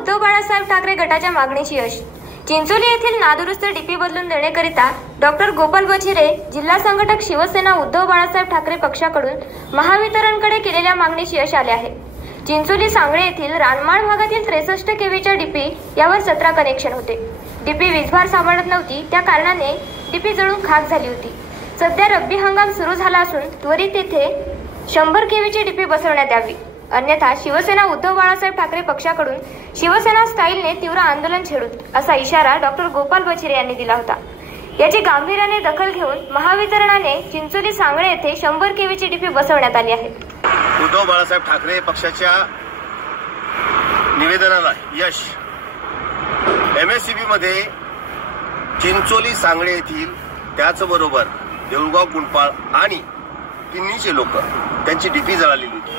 उद्धव बाळासाहेब ठाकरे गटाच्या मागणीची यश। चिंचोली येथील नादुरुस्त डीपी बदलून देण्याकरिता डॉक्टर गोपाल बचिरे, जिल्हा संघटक शिवसेना उद्धव बाळासाहेब ठाकरे पक्षाकडून महावितरणकडे केलेल्या मागणीची यश आले आहे। चिंचोली सांगळे येथील रानमाळ भागातील 63 केव्हीच्या डीपी यावर 17 कनेक्शन होते। डीपी वीजभार सांभाळत नव्हती, त्या कारणाने डीपी जळून खाक झाली होती। सध्या रब्बी हंगाम सुरू झाला असून त्वरित तेथे 100 केव्हीची डीपी बसवण्यात यावी, अन्यथा शिवसेना उद्धव बाळासाहेब ठाकरे पक्षाकडून शिवसेना स्टाईलने तीव्र आंदोलन छेडू असा इशारा डॉक्टर गोपाल बचिरे यांनी दिला होता। याची गांभीर्याने दखल घेऊन महावितरणाने चिंचोली सांगळे येथे 100 केव्हीची डीपी बसवण्यात आली आहे। उद्धव बाळासाहेब ठाकरे पक्षाच्या निवेदनाला यश। एमएससीबी मध्ये चिंचोली सांगळे येथील त्याचबरोबर देऊळगाव कुंडपाळ आणि किन्नीचे लोक त्यांची डीपी जळालेली होती।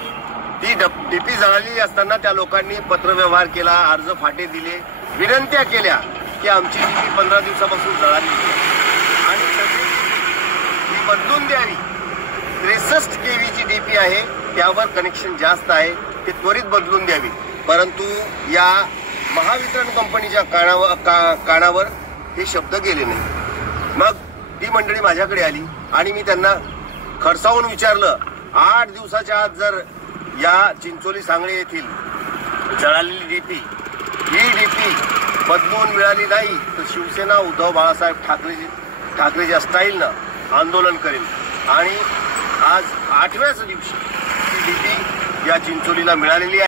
ती डीपी जळालेली असताना त्या लोकांनी पत्रव्यवहार केला, अर्ज फाटे दिले, विनंत्या केल्या की आमची डीपी 15 दिवसापासून जळाली आणि ती बदलून द्यावी। 63 केव्हीची डीपी आहे, त्यावर कनेक्शन जास्त आहे, ते त्वरित बदलून द्यावी। परंतु या महावितरण कंपनीच्या कानावर हे शब्द गेले नाही। मग ती मंडळी माझ्याकडे आली आणि मी त्यांना खडसावून विचारलं, 8 दिवसाच्या आत जर या चिंचोली सांगळे येथील जळालेली डीपी ही डीपी बदलून मिळाली नाही तर शिवसेना उद्धव बाळासाहेब ठाकरेच्या स्टाईलनं आंदोलन करेल। आणि आज 8व्याच दिवशी ही डीपी या चिंचोलीला मिळालेली आहे।